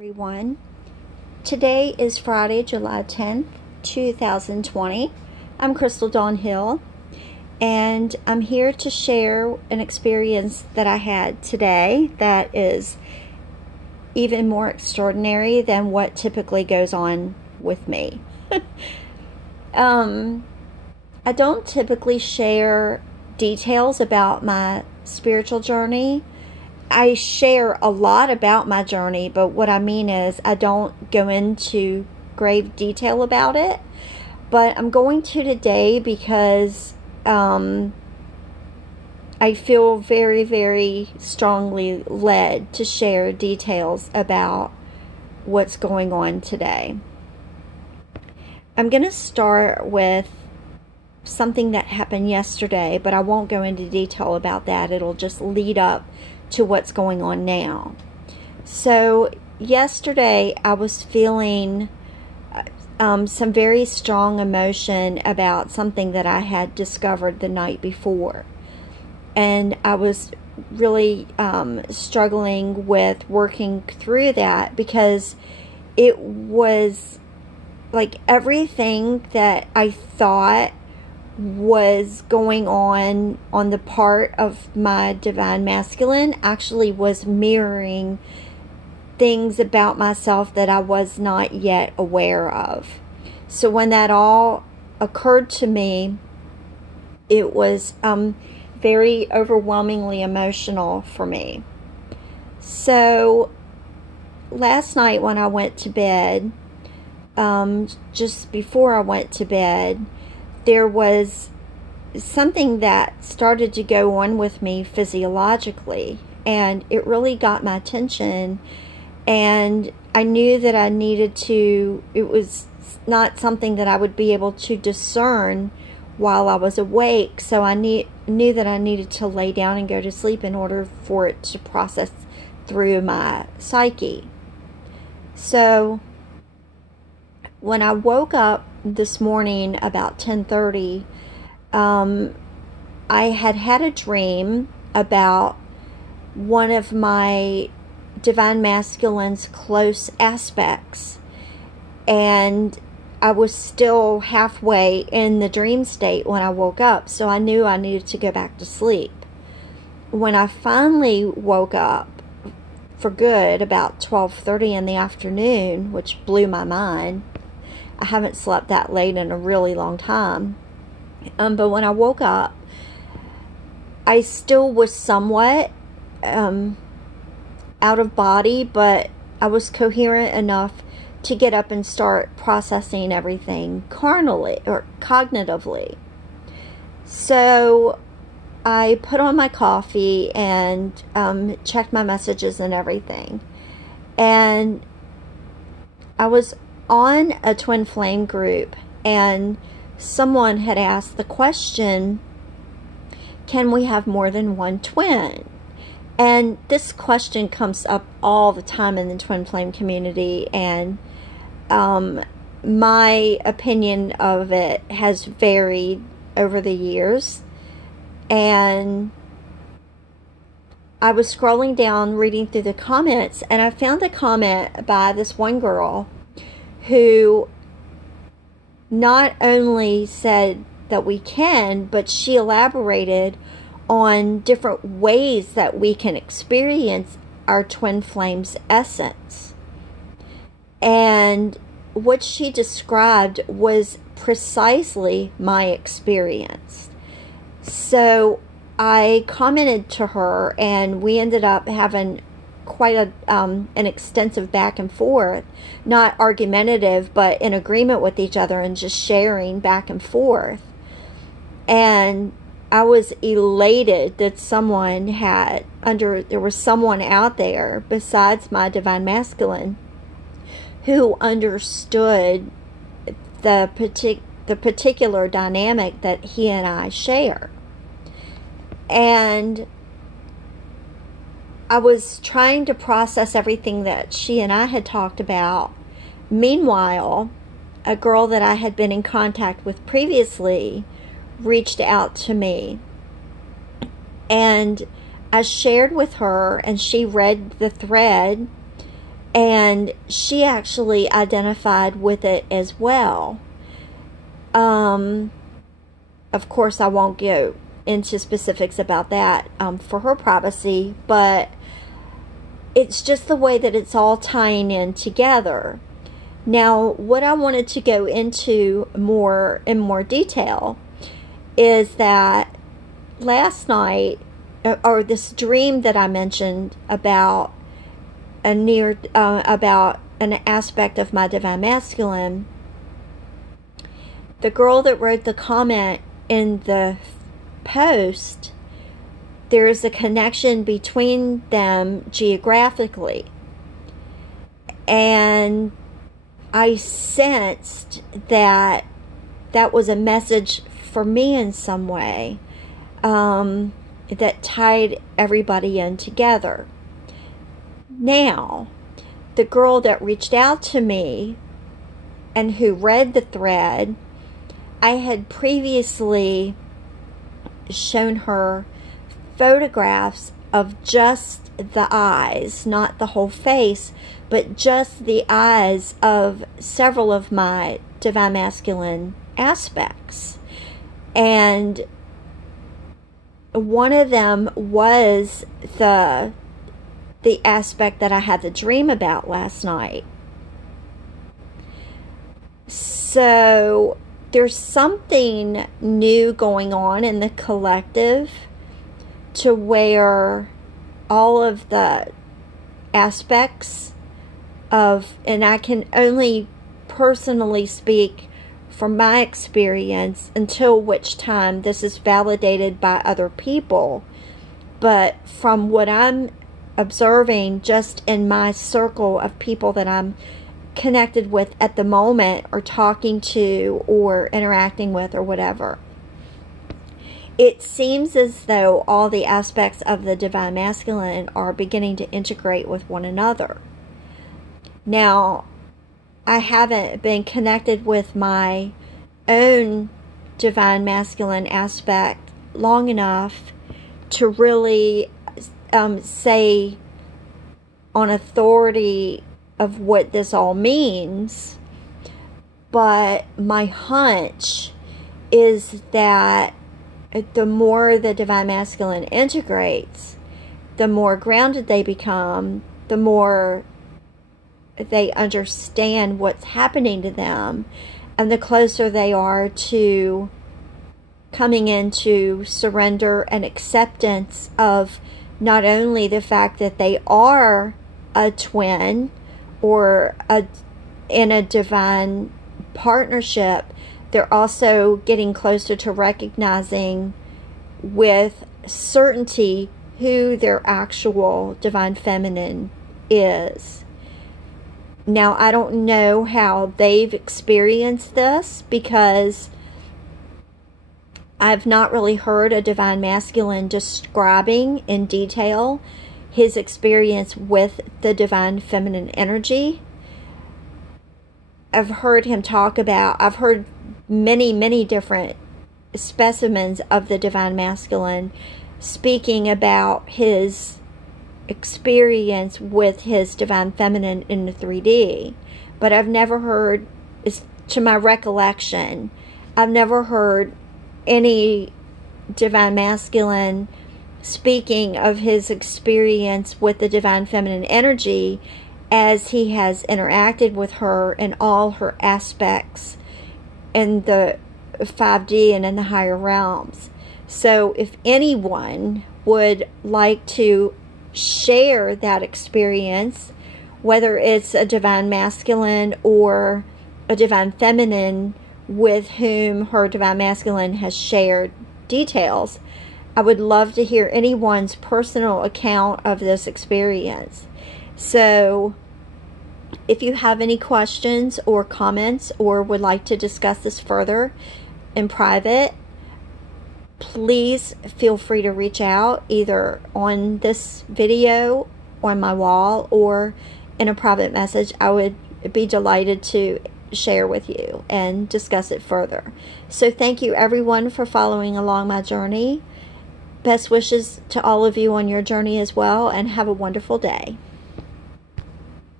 Everyone. Today is Friday, July 10th, 2020. I'm Crystal Dawn Hill, and I'm here to share an experience that I had today that is even more extraordinary than what typically goes on with me. I don't typically share details about my spiritual journey. I share a lot about my journey, but what I mean is I don't go into grave detail about it. But I'm going to today because I feel very, very strongly led to share details about what's going on today. I'm going to start with something that happened yesterday, but I won't go into detail about that. It'll just lead up to what's going on now. So yesterday I was feeling some very strong emotion about something that I had discovered the night before, and I was really struggling with working through that because it was like everything that I thought was going on the part of my divine masculine actually was mirroring things about myself that I was not yet aware of. So when that all occurred to me, it was very overwhelmingly emotional for me. So last night when I went to bed, just before I went to bed, there was something that started to go on with me physiologically, and it really got my attention, and I knew that I needed to, it was not something that I would be able to discern while I was awake, so I knew that I needed to lay down and go to sleep in order for it to process through my psyche. So when I woke up this morning about 10:30, I had a dream about one of my divine masculine's close aspects, and I was still halfway in the dream state when I woke up, so I knew I needed to go back to sleep. When I finally woke up for good about 12:30 in the afternoon, which blew my mind. I haven't slept that late in a really long time. But when I woke up, I still was somewhat out of body, but I was coherent enough to get up and start processing everything carnally or cognitively. So I put on my coffee and checked my messages and everything. And I was on a twin flame group, and someone had asked the question, can we have more than one twin? And this question comes up all the time in the twin flame community, and my opinion of it has varied over the years. And I was scrolling down reading through the comments, and I found a comment by this one girl who not only said that we can, but she elaborated on different ways that we can experience our twin flame's essence. And what she described was precisely my experience. So I commented to her, and we ended up having quite an extensive back and forth, not argumentative, but in agreement with each other and just sharing back and forth. And I was elated that someone there was someone out there besides my divine masculine who understood the particular dynamic that he and I share. And I was trying to process everything that she and I had talked about. Meanwhile, a girl that I had been in contact with previously reached out to me, and I shared with her, and she read the thread, And she actually identified with it as well. Of course, I won't go into specifics about that for her privacy, but it's just the way that it's all tying in together. Now, what I wanted to go into in more detail is that last night, or this dream that I mentioned about about an aspect of my divine masculine, the girl that wrote the comment in the post, there is a connection between them geographically, and I sensed that that was a message for me in some way, that tied everybody in together. Now, the girl that reached out to me and who read the thread, I had previously shown her photographs of just the eyes, not the whole face, but just the eyes of several of my divine masculine aspects. And one of them was the aspect that I had the dream about last night. So there's something new going on in the collective, to where all of the aspects of, and I can only personally speak from my experience, until which time this is validated by other people, but from what I'm observing just in my circle of people that I'm connected with at the moment, or talking to, or interacting with, or whatever, it seems as though all the aspects of the divine masculine are beginning to integrate with one another. Now, I haven't been connected with my own divine masculine aspect long enough to really say on authority of what this all means, but my hunch is that the more the divine masculine integrates, the more grounded they become, the more they understand what's happening to them, and the closer they are to coming into surrender and acceptance of not only the fact that they are a twin or in a divine partnership, they're also getting closer to recognizing with certainty who their actual divine feminine is. Now, I don't know how they've experienced this, because I've not really heard a divine masculine describing in detail his experience with the divine feminine energy. I've heard him talk about, I've heard many different specimens of the divine masculine speaking about his experience with his divine feminine in the 3D, but I've never heard, to my recollection, I've never heard any divine masculine speaking of his experience with the divine feminine energy as he has interacted with her in all her aspects in the 5D and in the higher realms. So if anyone would like to share that experience, whether it's a divine masculine or a divine feminine with whom her divine masculine has shared details, I would love to hear anyone's personal account of this experience. So if you have any questions or comments, or would like to discuss this further in private, please feel free to reach out either on this video, on my wall, or in a private message. I would be delighted to share with you and discuss it further. So thank you everyone for following along my journey. Best wishes to all of you on your journey as well, and have a wonderful day.